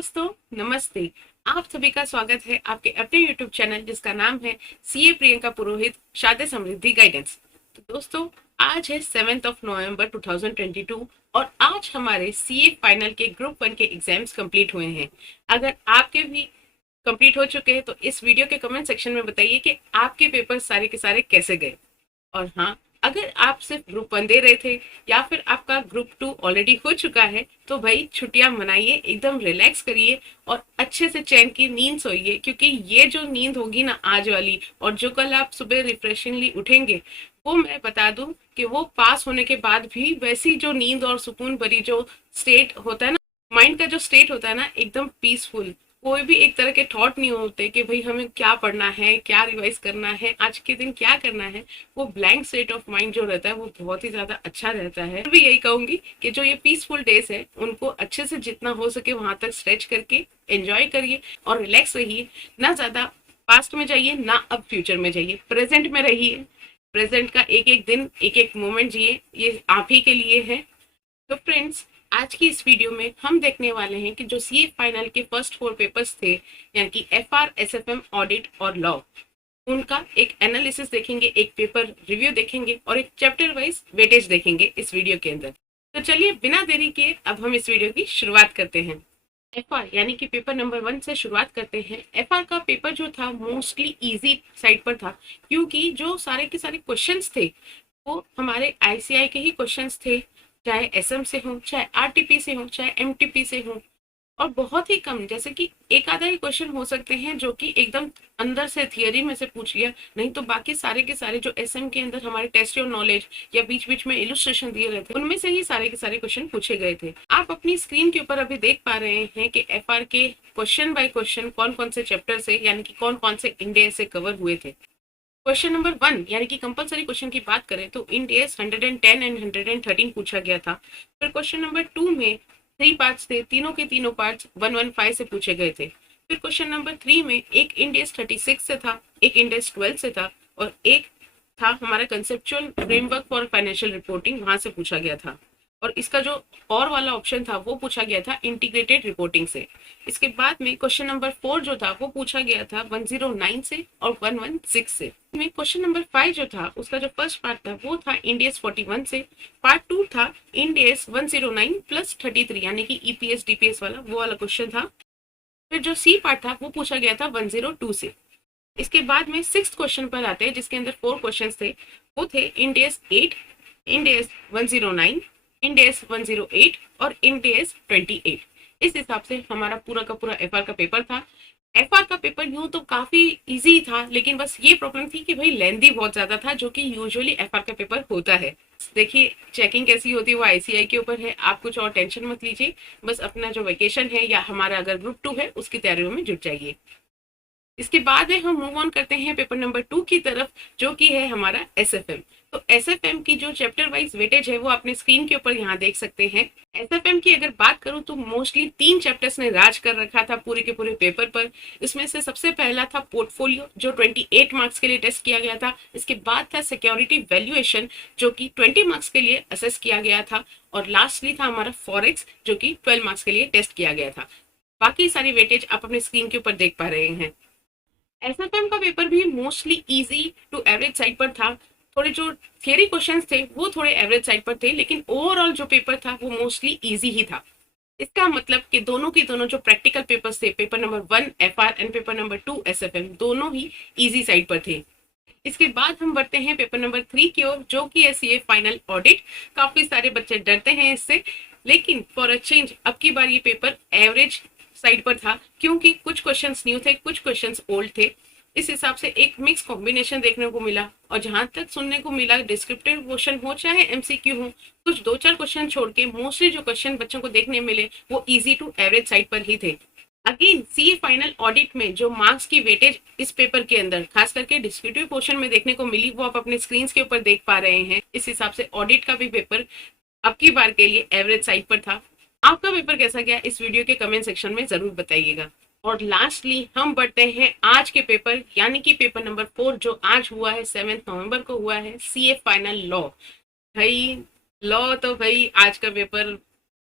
दोस्तों, नमस्ते। आप सभी का स्वागत है आपके अपने YouTube चैनल जिसका नाम है सीए प्रियंका पुरोहित शादी समृद्धि गाइडेंस। तो दोस्तों, आज है 7 नवंबर 2022 और आज हमारे सीए फाइनल के ग्रुप 1 के एग्जाम्स कंप्लीट हुए हैं। अगर आपके भी कंप्लीट हो चुके हैं तो इस वीडियो के कमेंट सेक्शन में बताइए कि आपके पेपर सारे के सारे कैसे गए। और हाँ, अगर आप सिर्फ ग्रुप 1 दे रहे थे या फिर आपका ग्रुप 2 ऑलरेडी हो चुका है तो भाई छुट्टियां मनाइए, एकदम रिलैक्स करिए और अच्छे से चैन की नींद सोइए, क्योंकि ये जो नींद होगी ना आज वाली और जो कल आप सुबह रिफ्रेशिंगली उठेंगे, वो मैं बता दूं कि वो पास होने के बाद भी वैसी जो नींद और सुकून भरी जो स्टेट होता है ना, माइंड का जो स्टेट होता है ना, एकदम पीसफुल। कोई भी एक तरह के थॉट नहीं होते कि भाई हमें क्या पढ़ना है, क्या रिवाइज करना है, आज के दिन क्या करना है। वो ब्लैंक स्टेट ऑफ माइंड जो रहता है वो बहुत ही ज्यादा अच्छा रहता है। मैं भी यही कहूंगी कि जो ये पीसफुल डेज है उनको अच्छे से जितना हो सके वहां तक स्ट्रेच करके एंजॉय करिए और रिलैक्स रहिए। ना ज्यादा पास्ट में जाइए, ना अब फ्यूचर में जाइए, प्रेजेंट में रहिए। प्रेजेंट का एक एक दिन, एक एक मोमेंट जिए, ये आप ही के लिए है। तो फ्रेंड्स, आज की इस वीडियो में हम देखने वाले हैं कि जो सीए फाइनल के फर्स्ट 4 पेपर्स थे, यानी कि एफआर, एसएफएम, ऑडिट और लॉ, उनका एक एनालिसिस देखेंगे, एक पेपर रिव्यू देखेंगे और एक चैप्टर वाइज वेटेज देखेंगे इस वीडियो के अंदर। तो चलिए बिना देरी के अब हम इस वीडियो की शुरुआत करते हैं। एफआर यानी कि पेपर नंबर 1 से शुरुआत करते हैं। एफआर का पेपर जो था मोस्टली इजी साइड पर था, क्योंकि जो सारे के सारे क्वेश्चंस थे वो हमारे आईसीआई के ही क्वेश्चंस थे, चाहे एसएम से हो, चाहे आरटीपी से हो, चाहे एमटीपी से हो। और बहुत ही कम, जैसे कि एक आधा ही क्वेश्चन हो सकते हैं जो कि एकदम अंदर से थियरी में से पूछ लिया, नहीं तो बाकी सारे के सारे जो एसएम के अंदर हमारे टेस्ट योर नॉलेज या बीच बीच में इलस्ट्रेशन दिए रहे थे, उनमें से ही सारे के सारे क्वेश्चन पूछे गए थे। आप अपनी स्क्रीन के ऊपर अभी देख पा रहे हैं कि एफआर के क्वेश्चन बाय क्वेश्चन कौन कौन से चैप्टर से, यानी कि कौन कौन से इंडिया से कवर हुए थे। क्वेश्चन नंबर 1 यानी कि कंपलसरी क्वेश्चन की बात करें तो इन डेज 110 एंड 113 पूछा गया था। फिर क्वेश्चन नंबर 2 में 3 पार्ट्स थे, तीनों के तीनों पार्ट्स 115 से पूछे गए थे। फिर क्वेश्चन नंबर 3 में एक इन डेज 36 से था, एक इन डेज 12 से था और एक था हमारा conceptual framework for financial reporting, वहां से पूछा गया था। और इसका जो और वाला ऑप्शन था वो पूछा गया था इंटीग्रेटेड रिपोर्टिंग से। इसके बाद में क्वेश्चन नंबर 4 जो था वो पूछा गया था 109 से और 116 से। में क्वेश्चन नंबर 5 जो था उसका जो फर्स्ट पार्ट था वो था इंडेस 41 से, पार्ट 2 था इंडेस 109 प्लस 33 यानी कि ईपीएस डीपीएस वाला, वो वाला क्वेश्चन था। फिर जो सी पार्ट था वो पूछा गया था 102 से। इसके बाद में 6th क्वेश्चन पर आते हैं जिसके अंदर 4 क्वेश्चन थे। वो थे इंडेस 8, इंडेस 109, इंडेस 108 और इंडेस 28। इस हिसाब से हमारा पूरा का पूरा एफआर का पेपर था। एफआर का पेपर यूं तो काफी इजी था, लेकिन बस ये प्रॉब्लम थी कि भाई लेंथी बहुत ज्यादा था, जो कि यूजुअली एफआर का पेपर होता है। देखिए चेकिंग कैसी होती है वो आईसीआई के ऊपर है, आप कुछ और टेंशन मत लीजिए, बस अपना जो वेकेशन है या हमारा अगर ग्रुप 2 है उसकी तैयारियों में जुट जाइए। इसके बाद में हम मूव ऑन करते हैं पेपर नंबर 2 की तरफ, जो कि है हमारा एसएफएम। तो एसएफएम की जो चैप्टर वाइज वेटेज है वो आपने स्क्रीन के ऊपर यहाँ देख सकते हैं। एसएफएम की अगर बात करूं तो मोस्टली 3 चैप्टर्स ने राज कर रखा था पूरे के पूरे पेपर पर। इसमें से सबसे पहला था पोर्टफोलियो, जो 28 मार्क्स के लिए टेस्ट किया गया था। इसके बाद था सिक्योरिटी वैल्यूएशन, जो कि 20 मार्क्स के लिए असेस किया गया था। और लास्टली था हमारा फॉरेक्स, जो कि 12 मार्क्स के लिए टेस्ट किया गया था। बाकी सारी वेटेज आप अपने स्क्रीन के ऊपर देख पा रहे हैं। एसएफएम का पेपर भी mostly easy to average side पर था। थोड़े जो थियरी क्वेश्चंस थे वो थोड़े एवरेज साइड पर थे, लेकिन ओवरऑल जो पेपर था वो मोस्टली इजी ही था। इसका मतलब कि दोनों की दोनों जो प्रैक्टिकल पेपर्स थे, paper number 1 FR and paper number 2 SFM, दोनों ही इजी साइड पर थे। इसके बाद हम बढ़ते हैं पेपर नंबर 3 की ओर, जो कि है सीए फाइनल ऑडिट। काफी सारे बच्चे डरते हैं इससे, लेकिन फॉर अ चेंज अब की बार ये पेपर एवरेज साइड पर था, क्योंकि कुछ क्वेश्चंस न्यू थे, कुछ क्वेश्चंस ओल्ड थे। इस हिसाब से एक मिक्स कॉम्बिनेशन देखने को मिला। और जहां तक सुनने को मिला, डिस्क्रिप्टिव क्वेश्चन हो चाहे एमसीक्यू हो, कुछ 2-4 क्वेश्चन छोड़ के मोस्टली जो क्वेश्चन बच्चों को देखने मिले वो इजी टू एवरेज साइड पर ही थे। अगेन सीए फाइनल ऑडिट में जो मार्क्स की वेटेज इस पेपर के अंदर खास करके डिस्क्रिप्टिव पोर्शन में देखने को मिली, वो आप अपने स्क्रीन के ऊपर देख पा रहे हैं। इस हिसाब से ऑडिट का भी पेपर अब की बार के लिए एवरेज साइड पर था। आपका पेपर कैसा गया इस वीडियो के कमेंट सेक्शन में जरूर बताइएगा। और लास्टली हम बढ़ते हैं आज के पेपर, यानी कि पेपर नंबर 4, जो आज हुआ है 7 नवंबर को हुआ है, सीए फाइनल लॉ। भाई लॉ तो भाई आज का पेपर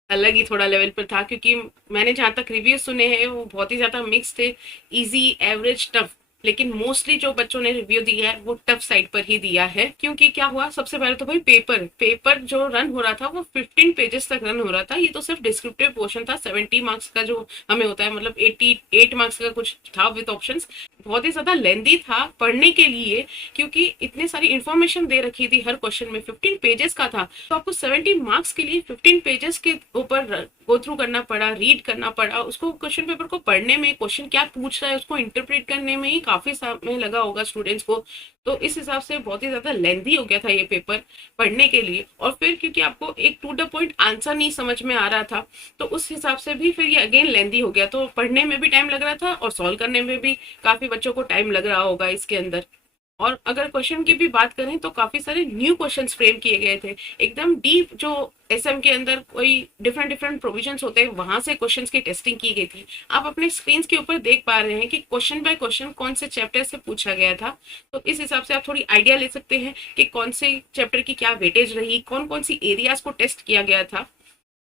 अलग ही थोड़ा लेवल पर था, क्योंकि मैंने जहाँ तक रिव्यू सुने हैं वो बहुत ही ज्यादा मिक्स थे, इजी, एवरेज, टफ। लेकिन मोस्टली जो बच्चों ने रिव्यू दिया है वो टफ साइड पर ही दिया है, क्योंकि क्या हुआ, सबसे पहले तो भाई पेपर पेपर जो रन हो रहा था वो 15 पेजेस तक रन हो रहा था। ये तो सिर्फ डिस्क्रिप्टिव पोर्शन था, 70 मार्क्स का जो हमें होता है, मतलब 88 मार्क्स का कुछ था विद ऑप्शंस। बहुत ही ज्यादा लेंदी था पढ़ने के लिए, क्योंकि इतने सारी इंफॉर्मेशन दे रखी थी, हर क्वेश्चन में 15 पेजेस का था, तो आपको 70 मार्क्स के लिए 15 पेजेस के ऊपर गो थ्रू करना पड़ा, रीड करना पड़ा, उसको क्वेश्चन पेपर को पढ़ने में, क्वेश्चन क्या पूछ रहा है उसको इंटरप्रेट करने में ही काफी समय लगा होगा स्टूडेंट्स को। तो इस हिसाब से बहुत ही ज्यादा लेंदी हो गया था ये पेपर पढ़ने के लिए। और फिर क्योंकि आपको एक टू द पॉइंट आंसर नहीं समझ में आ रहा था, तो उस हिसाब से भी फिर ये अगेन लेंदी हो गया, तो पढ़ने में भी टाइम लग रहा था और सॉल्व करने में भी काफी बच्चों को टाइम लग रहा होगा इसके अंदर। और अगर क्वेश्चन की भी बात करें तो काफी सारे न्यू क्वेश्चंस फ्रेम किए गए थे, एकदम डीप, जो एसएम के अंदर कोई डिफरेंट डिफरेंट प्रोविजंस होते हैं वहां से क्वेश्चंस की टेस्टिंग की गई थी। आप अपने स्क्रीन के ऊपर देख पा रहे हैं कि क्वेश्चन बाय क्वेश्चन कौन से चैप्टर से पूछा गया था, तो इस हिसाब से आप थोड़ी आइडिया ले सकते हैं कि कौन से चैप्टर की क्या वेटेज रही, कौन कौन सी एरियाज को टेस्ट किया गया था।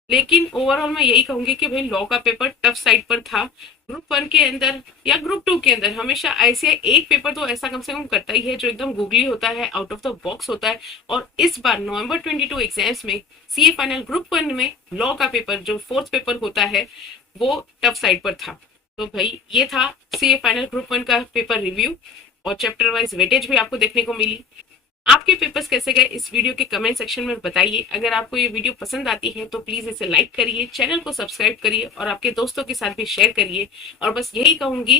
लेकिन ओवरऑल मैं यही कहूंगी कि भाई लॉ का पेपर टफ साइड पर था। ग्रुप 1 के अंदर या ग्रुप 2 के अंदर हमेशा ऐसे एक पेपर तो ऐसा कम से कम करता ही है जो एकदम गूगली होता है, आउट ऑफ द बॉक्स होता है। और इस बार नवंबर 22 एग्जाम्स में सीए फाइनल ग्रुप 1 में लॉ का पेपर जो फोर्थ पेपर होता है वो टफ साइड पर था। तो भाई ये था सीए फाइनल ग्रुप 1 का पेपर रिव्यू, और चैप्टर वाइज वेटेज भी आपको देखने को मिली। आपके पेपर्स कैसे गए इस वीडियो के कमेंट सेक्शन में बताइए। अगर आपको ये वीडियो पसंद आती है तो प्लीज इसे लाइक करिए, चैनल को सब्सक्राइब करिए और आपके दोस्तों के साथ भी शेयर करिए। और बस यही कहूंगी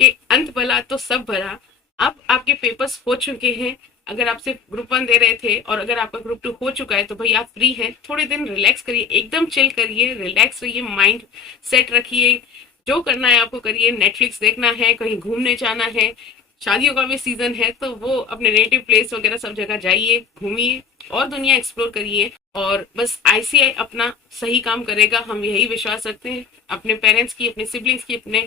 कि अंत भला तो सब भला। अब आपके पेपर्स हो चुके हैं, अगर आप सिर्फ ग्रुप 1 दे रहे थे और अगर आपका ग्रुप 2 हो चुका है तो भाई आप फ्री हैं, थोड़े दिन रिलैक्स करिए, एकदम चिल करिए, रिलैक्स रहिए, माइंड सेट रखिए, जो करना है आपको करिए। नेटफ्लिक्स देखना है, कहीं घूमने जाना है, शादियों का भी सीजन है तो वो अपने नेटिव प्लेस वगैरह सब जगह जाइए, घूमिए और दुनिया एक्सप्लोर करिए। और बस आईसीआई अपना सही काम करेगा, हम यही विश्वास रखते हैं। अपने पेरेंट्स की, अपने सिबलिंग्स की, अपने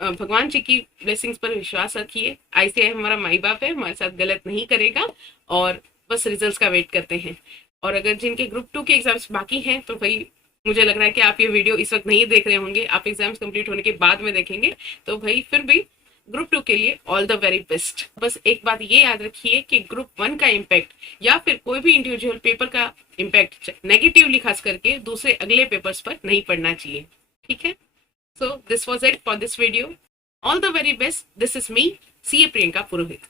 भगवान जी की ब्लेसिंग्स पर विश्वास रखिए। आईसीआई हमारा माई बाप है, हमारे साथ गलत नहीं करेगा। और बस रिजल्ट्स का वेट करते हैं। और अगर जिनके ग्रुप 2 के एग्जाम्स बाकी हैं तो भाई मुझे लग रहा है कि आप ये वीडियो इस वक्त नहीं देख रहे होंगे, आप एग्जाम्स कंप्लीट होने के बाद में देखेंगे, तो भाई फिर भी ग्रुप 2 के लिए ऑल द वेरी बेस्ट। बस एक बात ये याद रखिए कि ग्रुप 1 का इम्पैक्ट या फिर कोई भी इंडिविजुअल पेपर का इम्पैक्ट नेगेटिवली खास करके दूसरे अगले पेपर्स पर नहीं पड़ना चाहिए। ठीक है, so this was it for this video. All the very best. This is me, CA Priyanka Purohit.